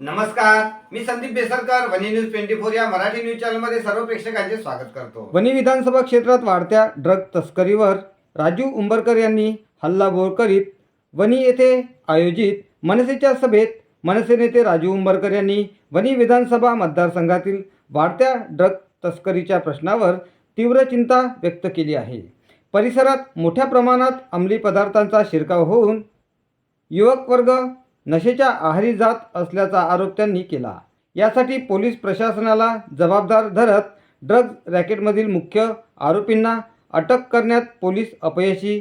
नमस्कार, मी संदीप बेसरकर. वनी न्यूज 24 या मराठी न्यूज चॅनलमध्ये सर्व प्रेक्षकांचे स्वागत करतो. वनी विधानसभा क्षेत्रात वाढत्या ड्रग तस्करीवर राजू उंबरकर यांनी हल्लाबोल करीत वनी येथे आयोजित मनसेच्या सभेत मनसे नेते राजू उंबरकर यांनी वनी विधानसभा मतदारसंघातील वाढत्या ड्रग तस्करीच्या प्रश्नावर तीव्र चिंता व्यक्त केली आहे. परिसरात मोठ्या प्रमाणात अंमली पदार्थांचा शिरकाव होऊन युवक वर्ग नशेच्या आहारी जात असल्याचा आरोप त्यांनी केला. यासाठी पोलीस प्रशासनाला जबाबदार धरत ड्रग्ज रॅकेटमधील मुख्य आरोपींना अटक करण्यात पोलीस अपयशी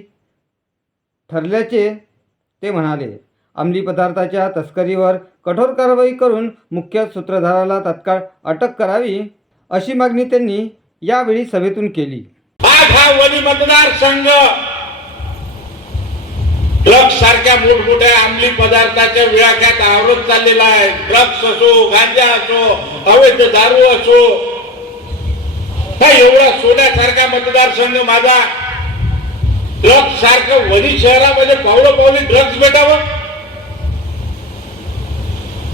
ठरल्याचे ते म्हणाले. अंमली पदार्थाच्या तस्करीवर कठोर कारवाई करून मुख्य सूत्रधाराला तात्काळ अटक करावी अशी मागणी त्यांनी यावेळी सभेतून केली. हा वनी मतदारसंघ ड्रग्स सारख्या मोठमोठ्या अंमली पदार्थाच्या विळख्यात आवरत चाललेला आहे. ड्रग्स असो, गांजा असो, अवैध दारू असो, हा एवढा सोन्यासारखा मतदारसंघ माझा ड्रग्स सारखं वनी शहरामध्ये पावली ड्रग्स भेटावं,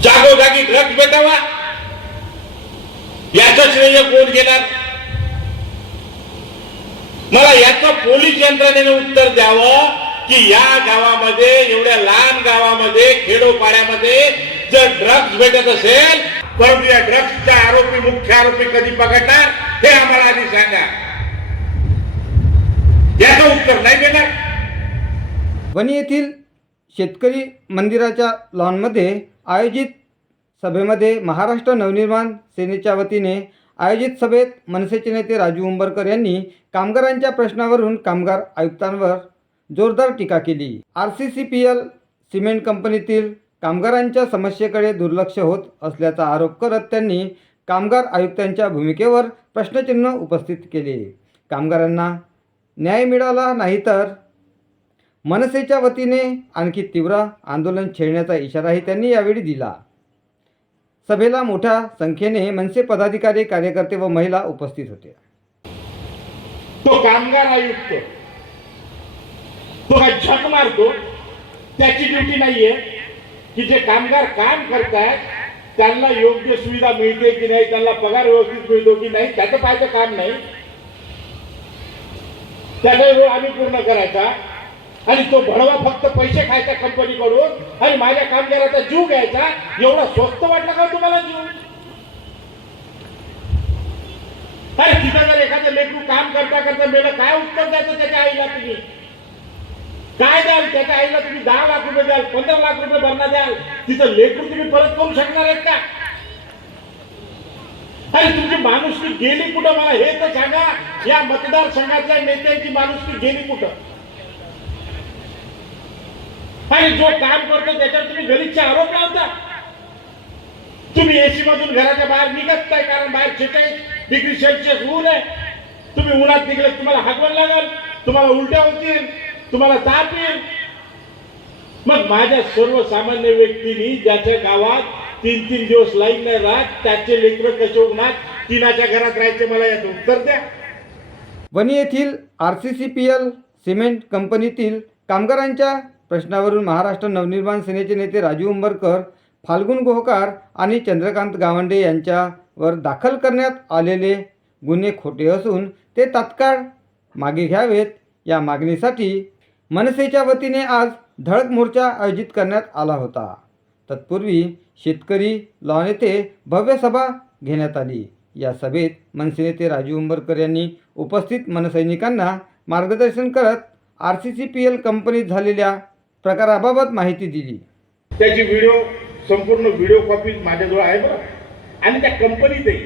जागोजागी ड्रग्स भेटावा, याचं श्रेय कोण घेणार? मला याचं पोलीस यंत्रणेने उत्तर द्यावं की या गावामध्ये, एवढ्या लहान गावामध्ये, खेडोपाड्यामध्ये जर ड्रग्ज भेटत असेल, परंतु या ड्रग्जचा आरोपी, मुख्य आरोपी कधी पकडणार हे आम्हाला आधी सांगा. याचं उत्तर नाही देणार. वनी येथील शेतकरी मंदिराच्या लॉनमध्ये आयोजित सभेमध्ये महाराष्ट्र नवनिर्माण सेनेच्या वतीने आयोजित सभेत मनसेचे नेते राजू उंबरकर यांनी कामगारांच्या प्रश्नावरून कामगार आयुक्तांवर जोरदार टीका केली. RCCPL सिमेंट कंपनीतील कामगारांच्या समस्येकडे दुर्लक्ष होत असल्याचा आरोप करत त्यांनी कामगार आयुक्तांच्या भूमिकेवर प्रश्नचिन्ह उपस्थित केले. कामगारांना न्याय मिळाला नाही तर मनसेच्या वतीने आणखी तीव्र आंदोलन छेडण्याचा इशाराही त्यांनी यावेळी दिला. सभेला मोठ्या संख्येने मनसे पदाधिकारी, कार्यकर्ते व महिला उपस्थित होते. तो कामगार आयुक्त तो काय झक मारतो, त्याची ड्युटी नाहीये की जे कामगार काम करतायत त्यांना योग्य सुविधा मिळते की नाही, त्यांना पगार व्यवस्थित मिळतो की नाही, त्याचं पाहायचं काम नाही. त्याचा रोल आम्ही पूर्ण करायचा आणि तो भडवा फक्त पैसे खायचा कंपनीकडून आणि माझ्या कामगाराचा जीव घ्यायचा. एवढा स्वस्त वाटला का तुम्हाला जीव? अरे तिथं जर एखादं लेकरू काम करता करता मेलं, काय उत्तर द्यायचं त्याच्या आईला? तुम्ही काय द्याल त्याच्या आईला? तुम्ही 10 लाख रुपये द्याल, 15 लाख रुपये भरणा द्याल, तिथं लेकरू तुम्ही परत करू शकणार आहेत का? अरे तुमची माणुसकी गेली कुठं? मला हे तर सांगा, या मतदारसंघातल्या नेत्यांची माणुसकी गेली कुठं? आणि जो काम करतो त्याच्यावर तुम्ही गलिच्छ आरोप लावता. तुम्ही एसी मधून घराच्या बाहेर निघत नाही, कारण बाहेर 46 डिग्री सेल्सिअस ऊन आहे. तुम्ही उन्हात निघले तुम्हाला हागवण लागल, तुम्हाला उलट्या होतील, तुम्हाला ताप येईल. मग माझ्या सर्वसामान्य व्यक्तींनी ज्याच्या गावात 3-3 दिवस लाईन नाही राहत, त्याचे लेकरं कसे उन्हात टिनाच्या घरात राहायचे, मला याचं उत्तर द्या. वनी येथील RCCPL सिमेंट कंपनीतील कामगारांच्या प्रश्नावरून महाराष्ट्र नवनिर्माण सेनेचे नेते राजू उंबरकर, फाल्गुन गोहकार आणि चंद्रकांत गावंडे यांच्यावर दाखल करण्यात आलेले गुन्हे खोटे असून ते तात्काळ मागे घ्यावेत. या मागणीसाठी मनसेच्या वतीने आज धडक मोर्चा आयोजित करण्यात आला होता. तत्पूर्वी शेतकरी लॉन येथे भव्य सभा घेण्यात आली. या सभेत मनसे नेते राजू उंबरकर यांनी उपस्थित मनसैनिकांना मार्गदर्शन करत RCCPL कंपनीत झालेल्या प्रकाराबाबत माहिती दिली. त्याची संपूर्ण व्हिडिओ कॉपी माझ्याजवळ आहे बरं. आणि त्या कंपनीतही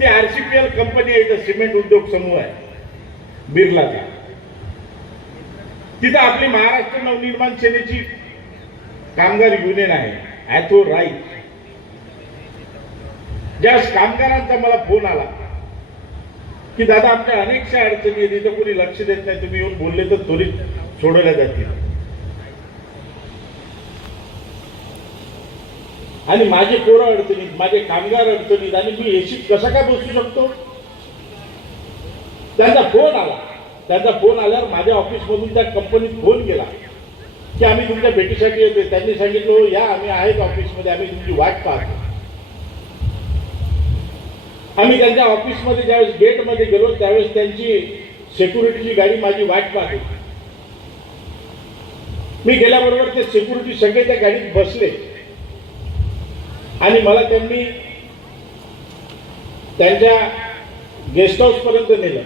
ते RCPL कंपनी आहे, इथं सिमेंट उद्योग समूह आहे बिर्लाचा. तिथं आपली महाराष्ट्र नवनिर्माण सेनेची कामगार युनियन आहे, ॲथो राईट. ज्या कामगारांचा मला फोन आला की दादा आमच्या अनेकशा अडचणी आहेत, इथं कोणी लक्ष देत नाही, तुम्ही येऊन बोलले तर त्वरित सोडवल्या जातील. आणि माझे पोरं अडचणीत, माझे कामगार अडचणीत, आणि मी एसीत कसा काय बसू शकतो? त्यांचा फोन आला. त्यांचा फोन आल्यावर माझ्या ऑफिसमधून त्या कंपनीत फोन गेला की आम्ही तुमच्या भेटीसाठी येतोय. त्यांनी सांगितलं "हो, या, आम्ही आहेत ऑफिसमध्ये, आम्ही तुमची वाट पाहतो." आम्ही त्यांच्या ऑफिसमध्ये ज्यावेळेस गेटमध्ये गेलो त्यावेळेस त्यांची सिक्युरिटीची गाडी माझी वाट पाहत होती. मी गेल्याबरोबर ते सिक्युरिटी सगळे त्या गाडीत बसले आणि मला त्यांनी त्यांच्या गेस्ट हाऊस पर्यंत नेलं.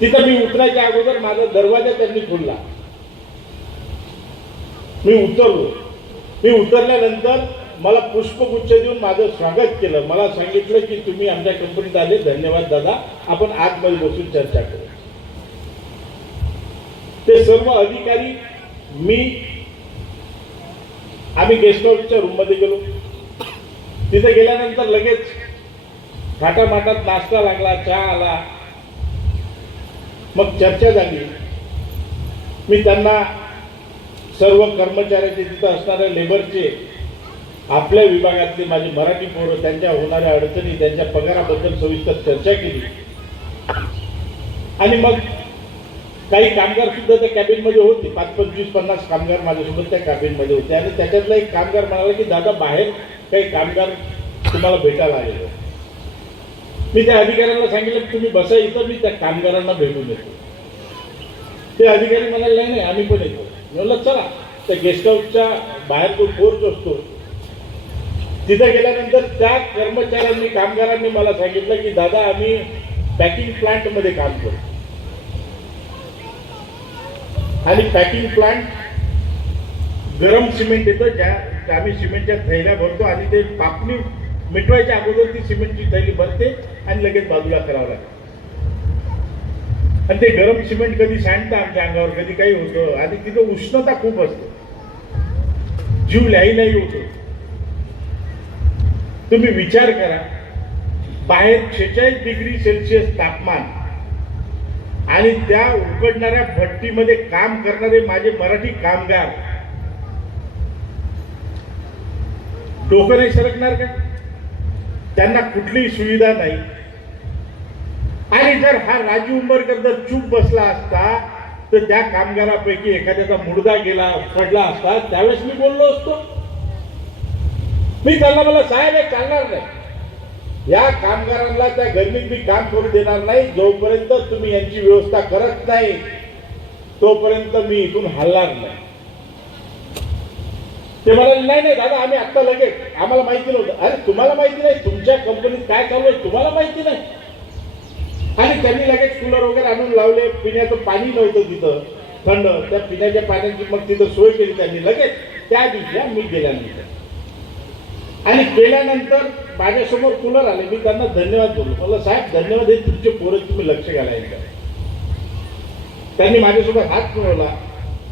तिथं मी उतरायच्या अगोदर माझा दरवाजा त्यांनी खोलला. मी उतरलो. मी उतरल्यानंतर मला पुष्पगुच्छ देऊन माझं स्वागत केलं. मला सांगितलं की तुम्ही आमच्या कंपनीत आले, धन्यवाद दादा, आपण आतमध्ये बसून चर्चा करू. ते सर्व अधिकारी आम्ही गेस्ट हाऊसच्या रूममध्ये गेलो. तिथे गेल्यानंतर लगेच थाटामाटात नाश्ता लागला, चहा आला, मग चर्चा झाली. मी त्यांना सर्व कर्मचाऱ्याचे, तिथं असणाऱ्या लेबरचे, आपल्या विभागातले माझी मराठी पोरं, त्यांच्या होणाऱ्या अडचणी, त्यांच्या पगाराबद्दल सविस्तर चर्चा केली. आणि मग काही कामगार सुद्धा त्या कॅबिनमध्ये होते. 25-50 कामगार माझ्यासोबत त्या कॅबिनमध्ये होते. आणि त्याच्यातला एक कामगार म्हणाला की दादा, बाहेर काही कामगार तुम्हाला भेटायला आलेले. मी त्या अधिकाऱ्यांना सांगितलं की तुम्ही बसा इथं, मी त्या कामगारांना भेटून येतो. ते अधिकारी म्हणाले नाही, आम्ही पण येतो. म्हणलं चला. त्या गेस्ट हाऊसच्या बाहेर जो पोर्च असतो तिथे गेल्यानंतर त्या कर्मचाऱ्यांनी, कामगारांनी मला सांगितलं की दादा, आम्ही पॅकिंग प्लांटमध्ये काम करतो आणि पॅकिंग प्लांट गरम सिमेंट येतं, ज्या आम्ही सिमेंटच्या थैल्या भरतो आणि ते पापणी मिटवायच्या अगोदर ती सिमेंटची थैली भरते आणि लगेच बाजूला करावं लागतं. आणि ते गरम सिमेंट कधी सांडतं आमच्या अंगावर, कधी काही होतं. आणि तिथं उष्णता खूप असते, जीव ल्याही होतो. तुम्ही विचार करा, बाहेर 46 डिग्री सेल्सिअस तापमान आणि त्या उकडणाऱ्या भट्टीमध्ये काम करणारे माझे मराठी कामगार डोकं नाही सरकणार का? त्यांना कुठलीही सुविधा नाही. आणि जर हा राजू उंबरकर जर चूप बसला असता तर त्या कामगारापैकी एखाद्याचा मुडदा गेला, पडला असता, त्यावेळेस मी बोललो असतो. मी त्यांना मला साहेब हे चालणार नाही, या कामगारांना त्या गरमीत मी काम करू देणार नाही. जोपर्यंत तुम्ही यांची व्यवस्था करत नाही तोपर्यंत मी इथून हलणार नाही. ते म्हणाले नाही नाही दादा, आम्ही आत्ता लगेच, आम्हाला माहिती नव्हतं. अरे तुम्हाला माहिती नाही, तुमच्या कंपनीत काय चालू आहे तुम्हाला माहिती नाही. आणि त्यांनी लगेच कूलर वगैरे आणून लावले. पिण्याचं पाणी नव्हतं तिथं थंड, त्या पिण्याच्या पाण्याची मग तिथं सोय केली त्यांनी लगेच त्या दिवशी. मी गेल्यानंतर आणि केल्यानंतर माझ्यासमोर कूलर आले. मी त्यांना धन्यवाद बोललो. मला साहेब धन्यवाद, हे तुमचे पोरं, तुम्ही लक्ष घालायचं. त्यांनी माझ्यासोबत हात मिळवला.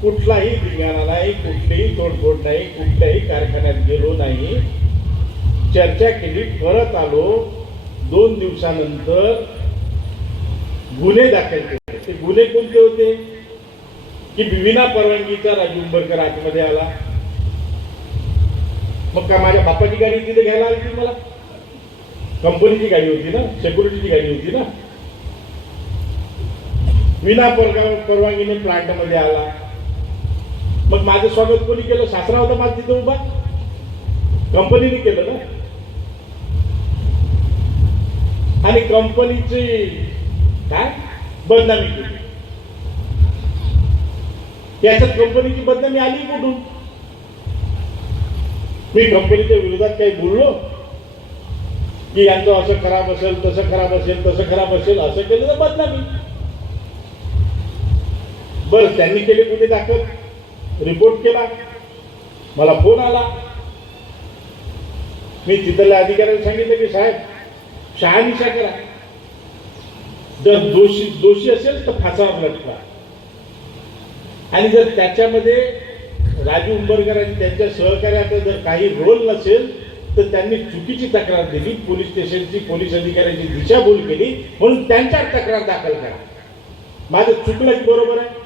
कुठलाही धिंगाणा नाही, कुठलीही तोडफोड नाही, कुठल्याही कारखान्यात गेलो नाही, चर्चा केली, परत आलो. 2 दिवसानंतर गुन्हे दाखल केले. ते गुन्हे कोणते होते की विना परवानगीचा राजू उंबरकर आतमध्ये आला. मग का माझ्या बापाची गाडी तिथे घ्यायला आली ती? मला कंपनीची गाडी होती ना, सिक्युरिटीची गाडी होती ना. विना परवानगीने प्लांटमध्ये आला. मग माझं स्वागत कोणी केलं? सासरा होता माझा तिथे उभा, कंपनीने केलं ना. आणि कंपनीची काय बदनामी केली. याच्यात कंपनीची बदनामी आली कुठून? मी कंपनीच्या विरोधात काही बोललो की यांचं असं खराब असेल, तसं खराब असेल, तसं खराब असेल, असं केलं तर बदनामी. बरं, त्यांनी केले गुन्हे दाखल, रिपोर्ट केला, मला फोन आला. मी तिथल्या अधिकाऱ्याला सांगितलं की साहेब शहानिशा करा, जर दोषी असेल तर फासावर लटका. आणि जर त्याच्यामध्ये राजू उंबरकर आणि त्यांच्या सहकार्याचा जर काही रोल नसेल तर त्यांनी चुकीची तक्रार दिली, पोलीस स्टेशनची, पोलीस अधिकाऱ्यांची दिशाभूल केली, म्हणून त्यांच्यावर तक्रार दाखल करा. माझं चुकलं की बरोबर आहे?